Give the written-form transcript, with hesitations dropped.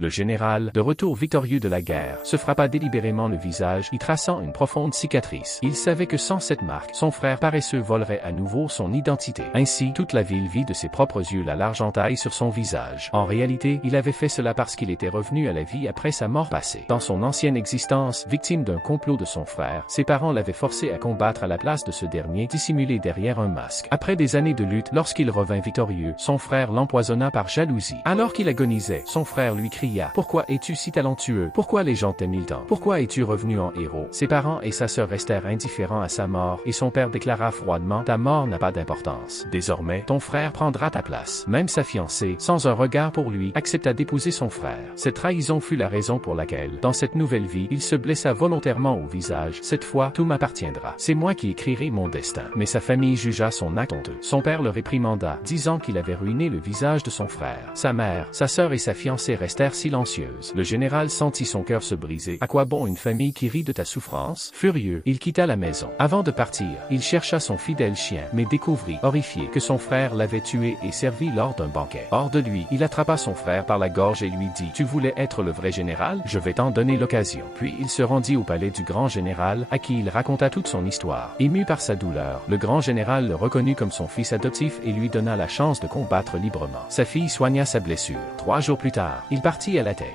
Le général, de retour victorieux de la guerre, se frappa délibérément le visage, y traçant une profonde cicatrice. Il savait que sans cette marque, son frère paresseux volerait à nouveau son identité. Ainsi, toute la ville vit de ses propres yeux la large entaille sur son visage. En réalité, il avait fait cela parce qu'il était revenu à la vie après sa mort passée. Dans son ancienne existence, victime d'un complot de son frère, ses parents l'avaient forcé à combattre à la place de ce dernier, dissimulé derrière un masque. Après des années de lutte, lorsqu'il revint victorieux, son frère l'empoisonna par jalousie. Alors qu'il agonisait, son frère lui cria « Pourquoi es-tu si talentueux? Pourquoi les gens t'aiment tant? Pourquoi es-tu revenu en héros ?» Ses parents et sa sœur restèrent indifférents à sa mort, et son père déclara froidement « Ta mort n'a pas d'importance. Désormais, ton frère prendra ta place. » Même sa fiancée, sans un regard pour lui, accepta d'épouser son frère. Cette trahison fut la raison pour laquelle, dans cette nouvelle vie, il se blessa volontairement au visage. Cette fois, tout m'appartiendra. C'est moi qui écrirai mon destin. Mais sa famille jugea son acte honteux. Son père le réprimanda, disant qu'il avait ruiné le visage de son frère. Sa mère, sa sœur et sa fiancée restèrent silencieuses. Le général sentit son cœur se briser. À quoi bon une famille qui rit de ta souffrance? Furieux, il quitta la maison. Avant de partir, il chercha son fidèle chien, mais découvrit, horrifié, que son frère l'avait tué et servi lors d'un banquet. Hors de lui, il attrapa son frère par la gorge et lui dit « Tu voulais être le vrai général? Je vais t'en donner l'occasion. » Puis il se rendit au palais du grand général, à qui il raconta toute son histoire. Ému par sa douleur, le grand général le reconnut comme son fils adoptif et lui donna la chance de combattre librement. Sa fille soigna sa blessure. 3 jours plus tard, il partit à la tête.